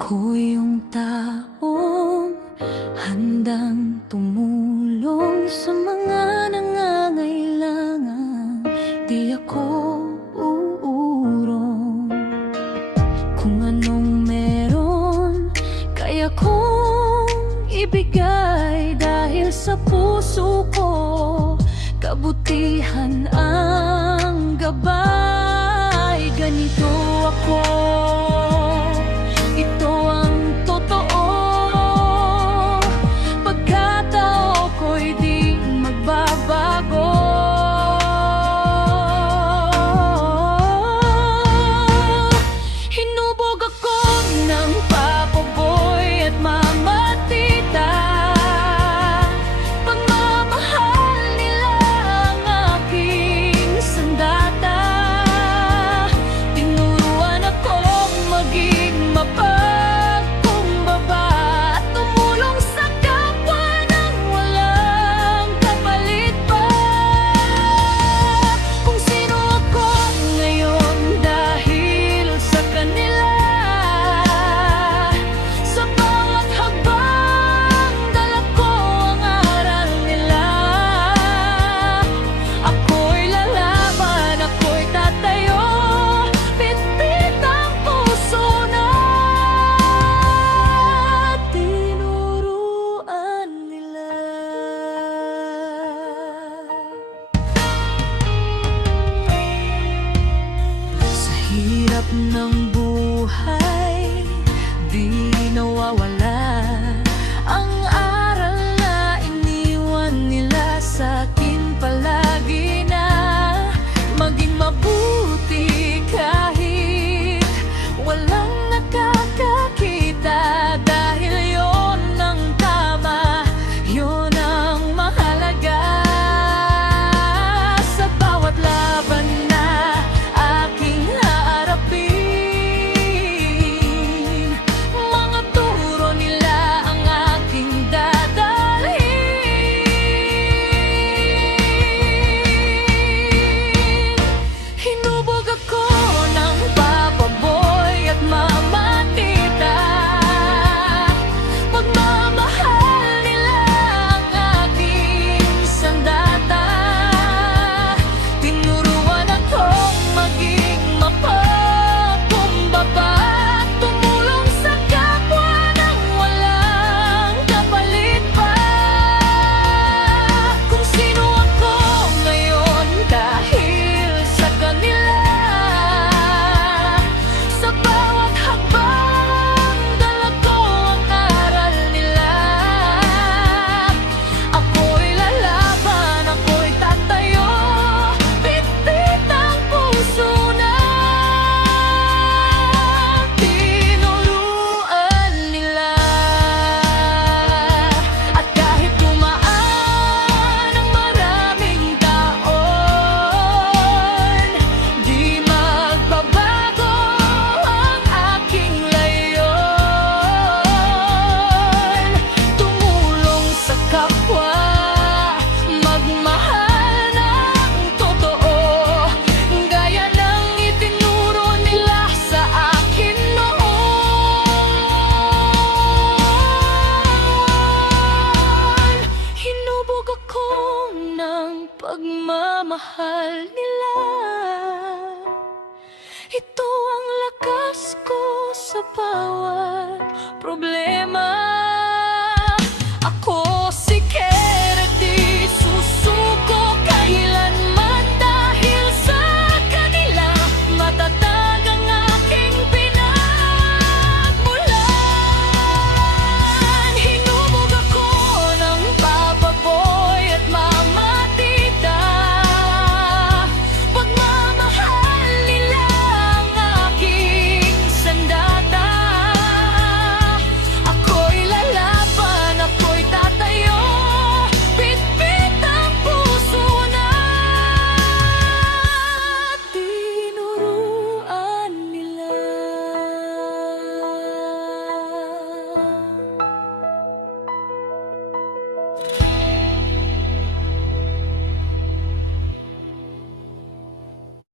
Ako yung taong handang tumulong sa mga nangangailangan. Di ako uurong. Kung anong meron, kaya kong ibigay. Dahil sa puso ko, kabutihan ang gabay. Ganito ako, ito ang totoo. Pagkatao ko'y di magbabago. Hinubog ako ng papaboy at mamatita. Pagmamahal nila ang aking sandata. Tinuruan akong maging mapagkumbaba at tumulong sa kapwa nang walang kapalit pa. Kung sino ako ngayon dahil sa kanila. Sa bawat hakbang dala ko ang aral nila. Ako'y lalaban, ako'y tatayo. Bitbit ang puso na tinuruan nila. Sa hirap ng buhay, di nawawala ang aral na iniwan nila sa akin palagi na maging mabuti kahit walang nakakakita. Dahil yon ang tama, yon ang mahalaga. Sa bawat laban na aking haharapin, mga turo nila ang aking dadalhin. Hinubog ako ng papaboy at mamatita. Pagmamahal nila ang aking sandata. Tinuruan akong maging mapagkumbaba at tumulong sa kapwa nang walang kapalit pa. Kung sino ako ngayon dahil sa kanila. Sa bawat hakbang dala ko ang aral nila. Ako'y lalaban, ako'y tatayo. Bitbit ang puso na tinuruan nila. At kahit dumaan ang maraming taon, di magbabago ang aking layon. Tumulong sa kapwa, magmahal ng totoo. Gaya ng itinuro nila sa akin noon. Hinubog ako ng pagmamahal nila. Ito ang lakas ko sa bawat